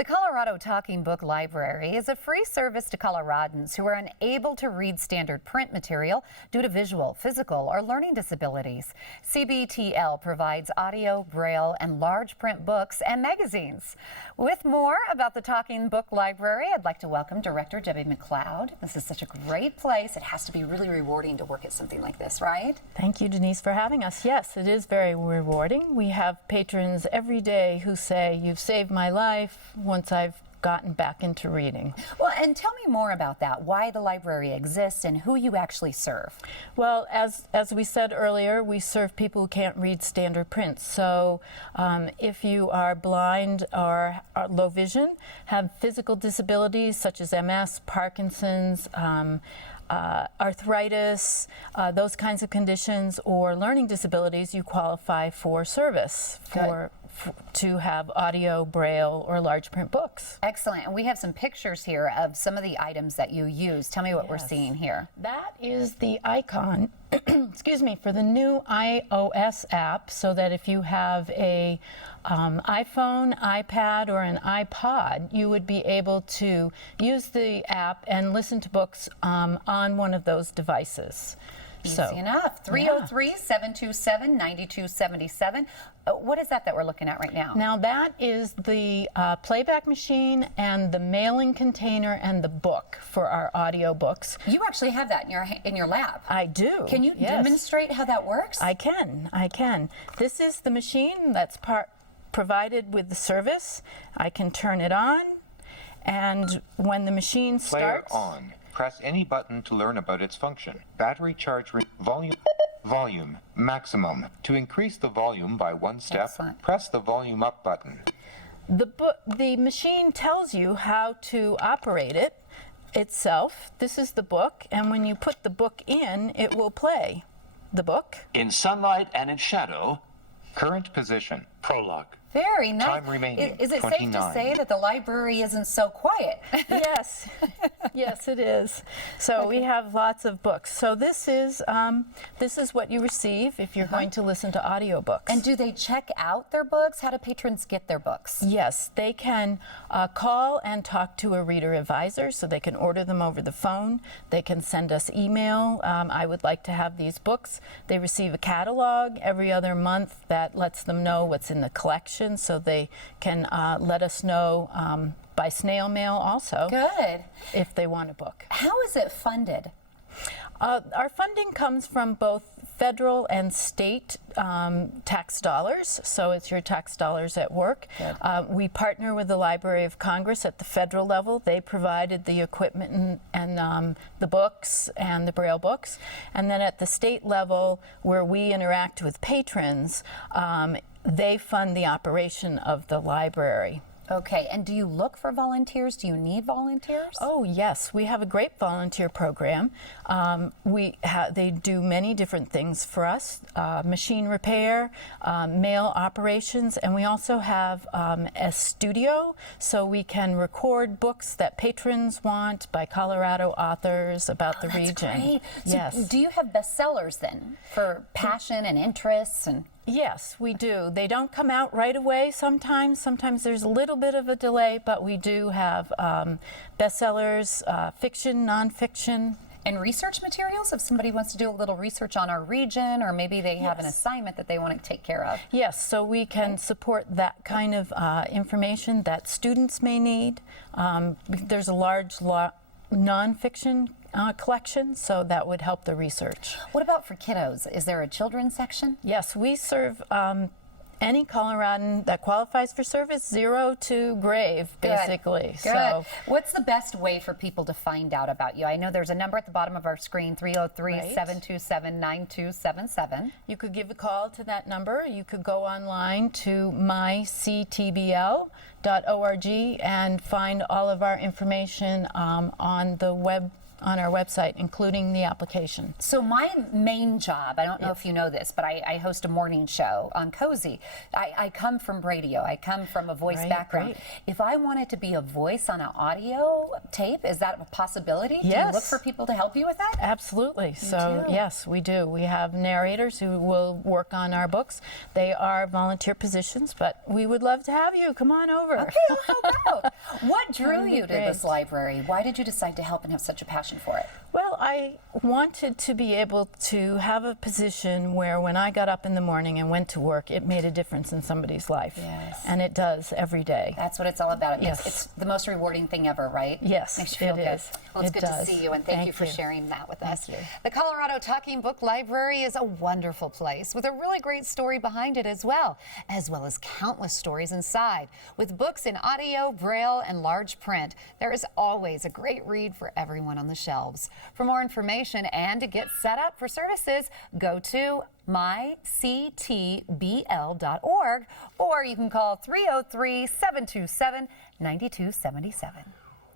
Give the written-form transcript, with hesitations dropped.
The Colorado Talking Book Library is a free service to Coloradans who are unable to read standard print material due to visual, physical, or learning disabilities. CBTL provides audio, braille, and large print books and magazines. With more about the Talking Book Library, I'd like to welcome Director Debbi MacLeod. This is such a great place. It has to be really rewarding to work at something like this, right? Thank you, Denise, for having us. Yes, it is very rewarding. We have patrons every day who say, "You've saved my life," once I've gotten back into reading. Well, and tell me more about that, why the library exists and who you actually serve. Well, as we said earlier, we serve people who can't read standard print. So if you are blind or low vision, have physical disabilities such as MS, Parkinson's, arthritis, those kinds of conditions, or learning disabilities, you qualify for service to have audio, braille, or large print books. Excellent. And we have some pictures here of some of the items that you use. Tell me what we're seeing here. That is the icon, excuse me, for the new iOS app, so that if you have a iPhone, iPad, or an iPod, you would be able to use the app and listen to books on one of those devices. Easy enough. 303-727-9277. What is that we're looking at right now? Now that is the playback machine and the mailing container and the book for our audio books. You actually have that in your lab. I do. Can you demonstrate how that works? I can. This is the machine that's provided with the service. I can turn it on, and when the machine starts... Player on. Press any button to learn about its function. Battery charge volume maximum. To increase the volume by one step, press the volume up button. The machine tells you how to operate it itself. This is the book, and when you put the book in, it will play the book. In sunlight and in shadow. Current position. Prologue. Very nice. Time remaining. Is it 29. safe to say that the library isn't so quiet? Yes. Yes, it is. So we have lots of books. So this is what you receive if you're going to listen to audiobooks. And do they check out their books? How do patrons get their books? Yes, they can call and talk to a reader advisor, so they can order them over the phone. They can send us email. I would like to have these books. They receive a catalog every other month that lets them know what's in the collection, so they can let us know by snail mail also. Good. If they want a book. How is it funded? Our funding comes from both federal and state tax dollars, so it's your tax dollars at work. We partner with the Library of Congress at the federal level. They provided the equipment and the books and the Braille books. And then at the state level, where we interact with patrons, they fund the operation of the library. Okay, and do you look for volunteers? Do you need volunteers? Oh, yes. We have a great volunteer program. They do many different things for us, machine repair, mail operations, and we also have a studio, so we can record books that patrons want by Colorado authors about the region. Great. So yes. Do you have bestsellers then for passion and interests? And yes, we do. They don't come out right away sometimes. Sometimes there's a little bit of a delay, but we do have bestsellers, fiction, nonfiction. And research materials, if somebody wants to do a little research on our region, or maybe they have an assignment that they want to take care of. Yes, so we can support that kind of information that students may need. There's a large nonfiction collection, so that would help the research. What about for kiddos? Is there a children's section? Yes, we serve any Coloradan that qualifies for service, 0 to grave, basically. Good. So, what's the best way for people to find out about you? I know there's a number at the bottom of our screen, 303-727-9277. You could give a call to that number. You could go online to myctbl.org and find all of our information on the web on our website, including the application. So my main job, I don't know if you know this, but I host a morning show on Cozy. I come from radio. I come from a voice background. If I wanted to be a voice on an audio tape, is that a possibility? Yes. Do you look for people to help you with that? Absolutely. So yes, we do. We have narrators who will work on our books. They are volunteer positions, but we would love to have you. Come on over. Okay, well, how about? What drew you to this library? Why did you decide to help and have such a passion for it? Well, I wanted to be able to have a position where when I got up in the morning and went to work, it made a difference in somebody's life. Yes. And it does every day. That's what it's all about. Yes. It's the most rewarding thing ever, right? Yes, Makes you feel good. is. Well, it's It good does. to see you, and thank you for sharing that with us. Thank you. The Colorado Talking Book Library is a wonderful place with a really great story behind it as well as countless stories inside. With books in audio, braille, and large print, there is always a great read for everyone on the shelves. For more information and to get set up for services, go to myctbl.org or you can call 303-727-9277.